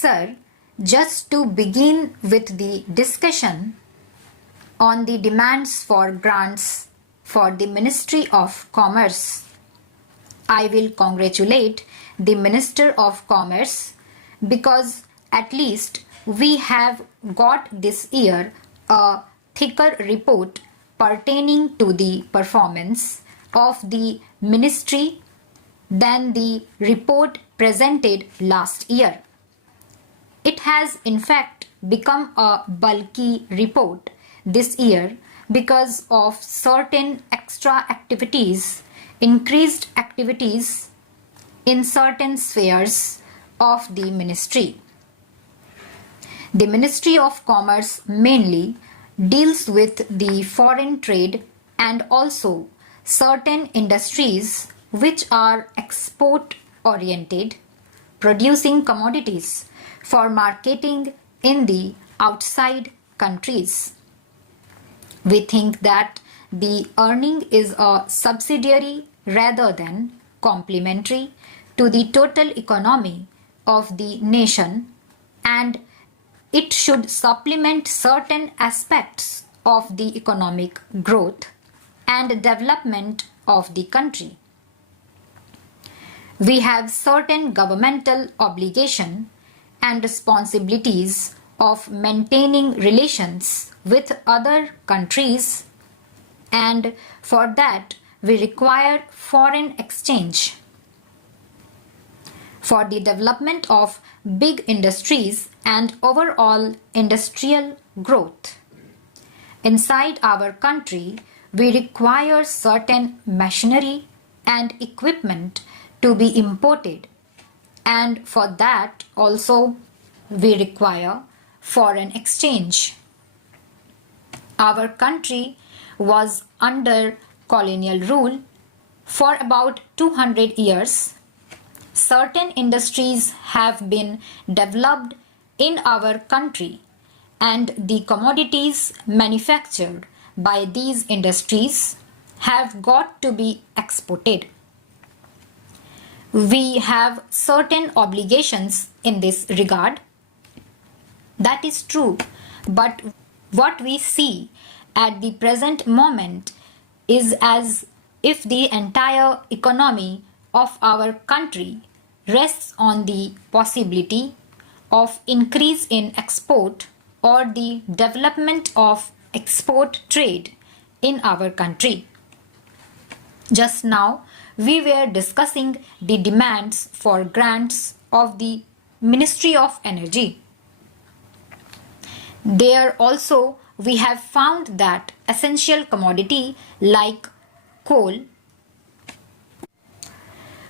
Sir, just to begin with the discussion on the demands for grants for the Ministry of Commerce, I will congratulate the Minister of Commerce because at least we have got this year a thicker report pertaining to the performance of the ministry than the report presented last year. It has in fact become a bulky report this year because of certain extra activities, increased activities in certain spheres of the ministry. The Ministry of Commerce mainly deals with the foreign trade and also certain industries which are export oriented, producing commodities for marketing in the outside countries. We think that the earning is a subsidiary rather than complementary to the total economy of the nation, and it should supplement certain aspects of the economic growth and development of the country. We have certain governmental obligation and responsibilities of maintaining relations with other countries, and for that we require foreign exchange. For the development of big industries and overall industrial growth inside our country, we require certain machinery and equipment to be imported, and for that also we require foreign exchange. Our country was under colonial rule for about 200 years. Certain industries have been developed in our country, and the commodities manufactured by these industries have got to be exported. We have certain obligations in this regard. That is true, but what we see at the present moment is as if the entire economy of our country rests on the possibility of increase in export or the development of export trade in our country. Just now, we were discussing the demands for grants of the Ministry of Energy. There also we have found that essential commodity like coal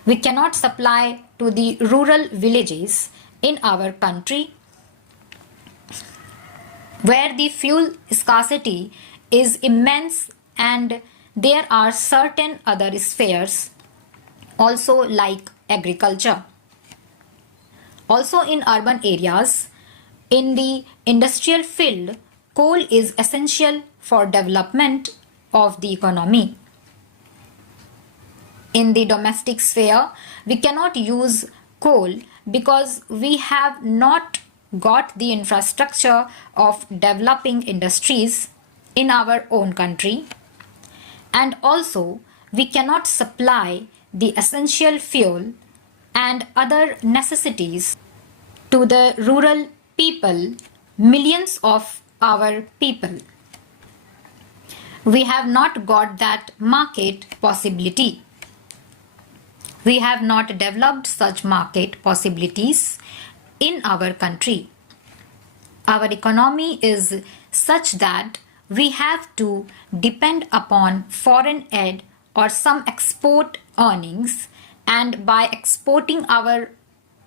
we cannot supply to the rural villages in our country where the fuel scarcity is immense, and there are certain other spheres also like agriculture. Also in urban areas, in the industrial field, coal is essential for development of the economy. In the domestic sphere, we cannot use coal because we have not got the infrastructure of developing industries in our own country, and also we cannot supply the essential fuel and other necessities to the rural people, millions of our people. We have not got that market possibility. We have not developed such market possibilities in our country. Our economy is such that we have to depend upon foreign aid or some export earnings, and by exporting our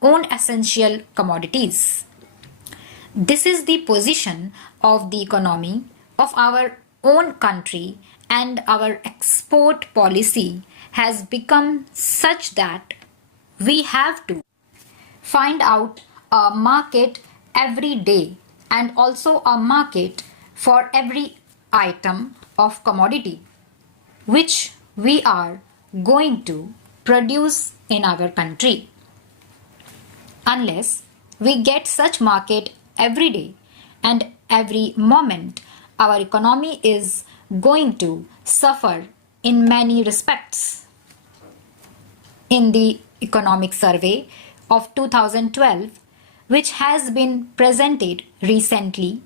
own essential commodities. This is the position of the economy of our own country, and our export policy has become such that we have to find out a market every day and also a market for every item of commodity which we are going to produce in our country. Unless We get such market every day and every moment. Our economy is going to suffer in many respects. In the economic survey of 2012, which has been presented recently,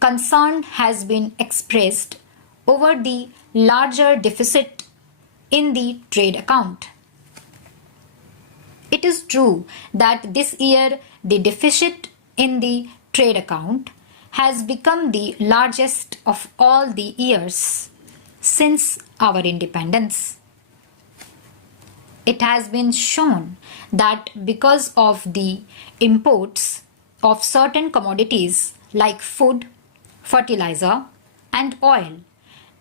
concern has been expressed over the larger deficit in the trade account. It is true that this year the deficit in the trade account has become the largest of all the years since our independence. It has been shown that because of the imports of certain commodities like food, fertilizer, and oil,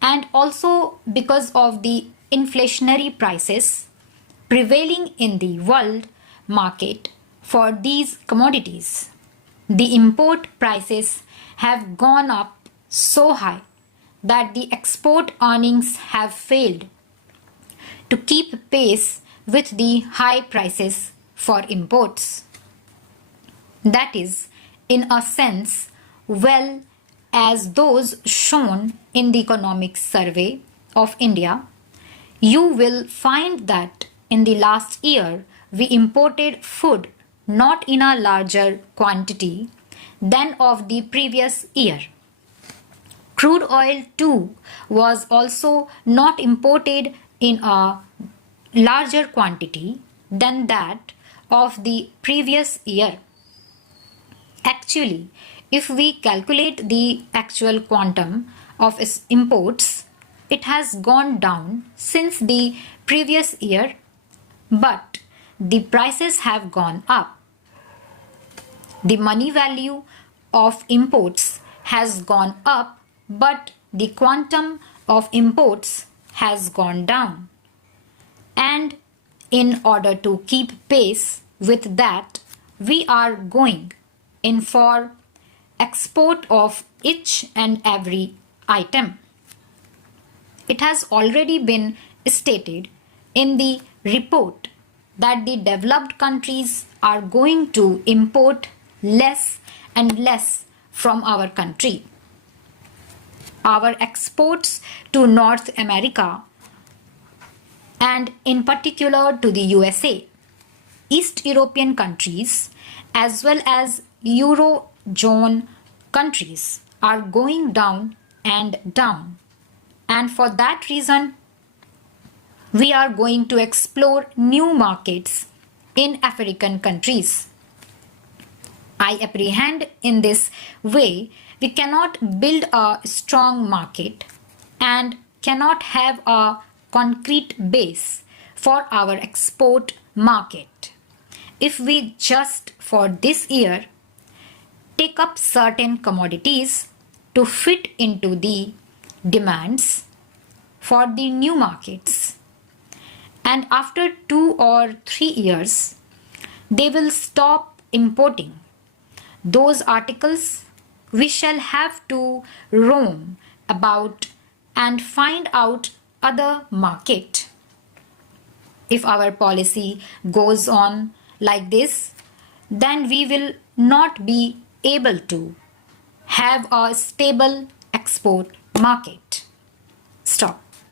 and also because of the inflationary prices prevailing in the world market for these commodities, the import prices have gone up so high that the export earnings have failed to keep pace with the high prices for imports. That is, in a sense, well as those shown in the economic survey of India, you will find that in the last year we imported food not in a larger quantity than of the previous year. Crude oil too was also not imported in a larger quantity than that of the previous year. Actually, if we calculate the actual quantum of its imports, it has gone down since the previous year, but the prices have gone up. The money value of imports has gone up, but the quantum of imports has gone down. And in order to keep pace with that, we are going in for export of each and every item. It has already been stated in the report that the developed countries are going to import less and less from our country. Our exports to North America and in particular to the USA, East European countries as well as Eurozone countries are going down and down. And for that reason, we are going to explore new markets in African countries. I apprehend in this way we cannot build a strong market and cannot have a concrete base for our export market if we just for this year take up certain commodities to fit into the demands for the new markets. And after 2 or 3 years, they will stop importing those articles. We shall have to roam about and find out other market. If our policy goes on like this, then we will not be able to have a stable export market. Stop.